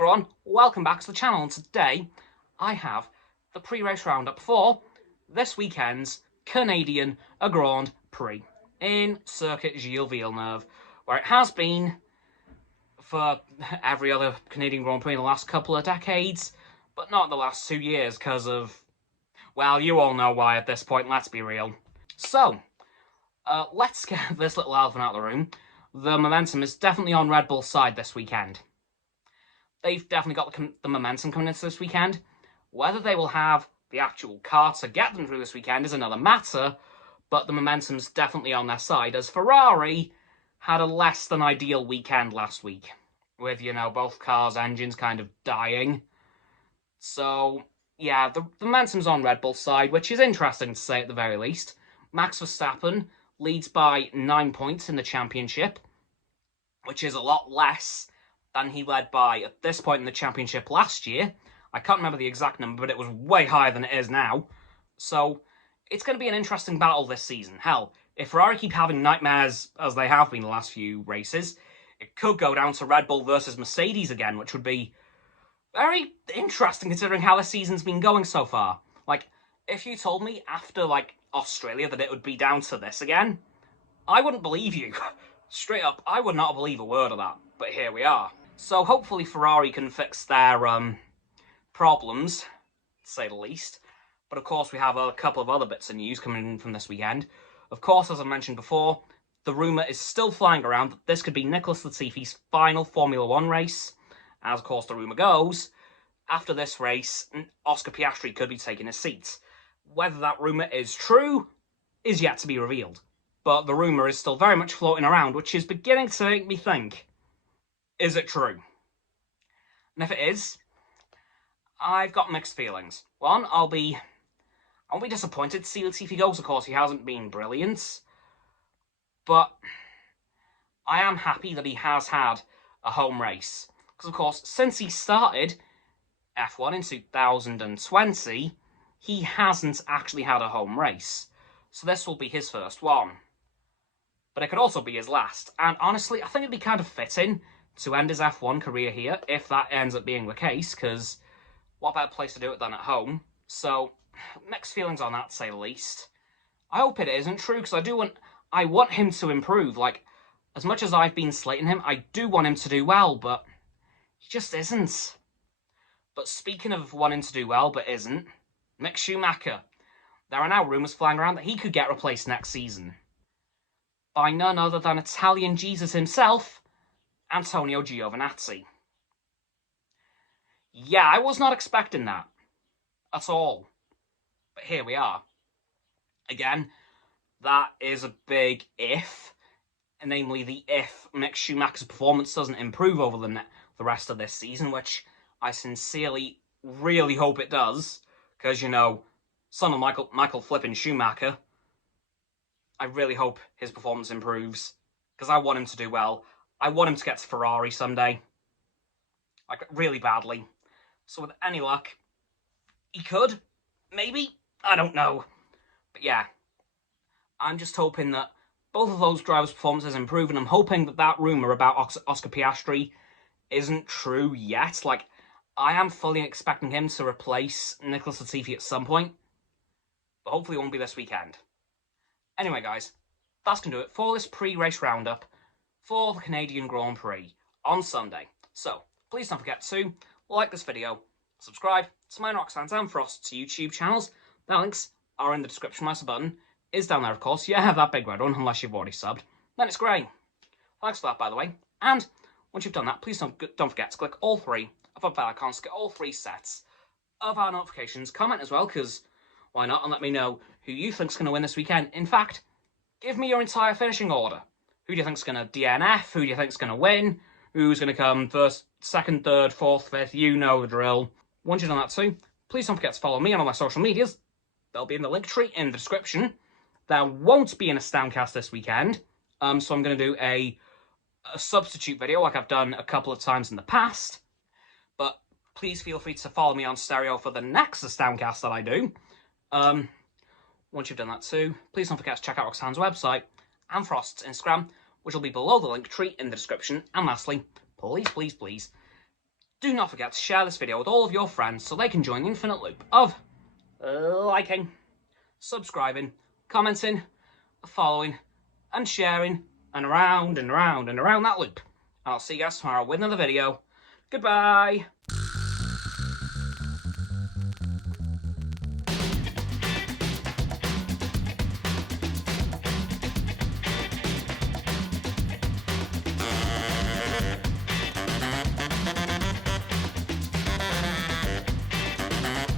everyone, welcome back to the channel, and today I have the pre-race roundup for this weekend's Canadian Grand Prix in Circuit Gilles Villeneuve, where it has been for every other Canadian Grand Prix in the last couple of decades, but not the last 2 years because of, well, you all know why at this point, let's be real. So, let's get this little elephant out of the room. The momentum is definitely on Red Bull's side this weekend. They've definitely got the momentum coming into this weekend. Whether they will have the actual car to get them through this weekend is another matter, but the momentum's definitely on their side, as Ferrari had a less than ideal weekend last week, with, you know, both cars' engines kind of dying. So, yeah, the momentum's on Red Bull's side, which is interesting to say at the very least. Max Verstappen leads by 9 points in the championship, which is a lot less than he led by at this point in the championship last year. I can't remember the exact number, but it was way higher than it is now. So it's going to be an interesting battle this season. Hell, if Ferrari keep having nightmares as they have been the last few races, it could go down to Red Bull versus Mercedes again, which would be very interesting considering how the season's been going so far. Like, if you told me after, like, Australia that it would be down to this again, I wouldn't believe you. Straight up, I would not believe a word of that. But here we are. So hopefully Ferrari can fix their problems, to say the least. But of course we have a couple of other bits of news coming in from this weekend. Of course, as I mentioned before, the rumour is still flying around that this could be Nicholas Latifi's final Formula 1 race. As of course the rumour goes, after this race, Oscar Piastri could be taking his seat. Whether that rumour is true is yet to be revealed. But the rumour is still very much floating around, which is beginning to make me think, is it true? And if it is, I've got mixed feelings. One, I won't be disappointed to see Latifi go, of course he hasn't been brilliant. But I am happy that he has had a home race. Because of course, since he started F1 in 2020, he hasn't actually had a home race. So this will be his first one. But it could also be his last. And honestly, I think it'd be kind of fitting to end his F1 career here, if that ends up being the case, because what better place to do it than at home? So, mixed feelings on that, to say the least. I hope it isn't true, because I want him to improve. Like, as much as I've been slating him, I do want him to do well, but he just isn't. But speaking of wanting to do well, but isn't, Mick Schumacher. There are now rumours flying around that he could get replaced next season by none other than Italian Jesus himself, Antonio Giovinazzi. Yeah, I was not expecting that at all. But here we are. Again, that is a big if, namely the if Mick Schumacher's performance doesn't improve over the rest of this season, which I sincerely really hope it does, because, you know, son of Michael flipping Schumacher, I really hope his performance improves, because I want him to do well. I want him to get to Ferrari someday. Like, really badly. So with any luck, he could. Maybe. I don't know. But yeah, I'm just hoping that both of those drivers' performances improve, and I'm hoping that that rumour about Oscar Piastri isn't true yet. Like, I am fully expecting him to replace Nicholas Latifi at some point, but hopefully it won't be this weekend. Anyway, guys, that's going to do it for this pre-race roundup for the Canadian Grand Prix on Sunday. So, please don't forget to like this video, subscribe to my Roxo and Frost's YouTube channels. The links are in the description. My sub button is down there, of course. Yeah, that big red one, unless you've already subbed. Then it's grey. Thanks for that, by the way. And once you've done that, please don't forget to click all three of our bell icons to get all three sets of our notifications. Comment as well, because why not? And let me know who you think's going to win this weekend. In fact, give me your entire finishing order. Who do you think's going to DNF? Who do you think's going to win? Who's going to come first, second, third, fourth, fifth? You know the drill. Once you've done that too, please don't forget to follow me on all my social medias. They'll be in the link tree in the description. There won't be an Astoundcast this weekend, so I'm going to do a substitute video like I've done a couple of times in the past. But please feel free to follow me on Stereo for the next Astoundcast that I do. Once you've done that too, please don't forget to check out Roxanne's website and Frost's Instagram, which will be below the link tree in the description. And lastly, please, please, please, do not forget to share this video with all of your friends so they can join the infinite loop of liking, subscribing, commenting, following, and sharing, and around and around and around that loop. And I'll see you guys tomorrow with another video. Goodbye!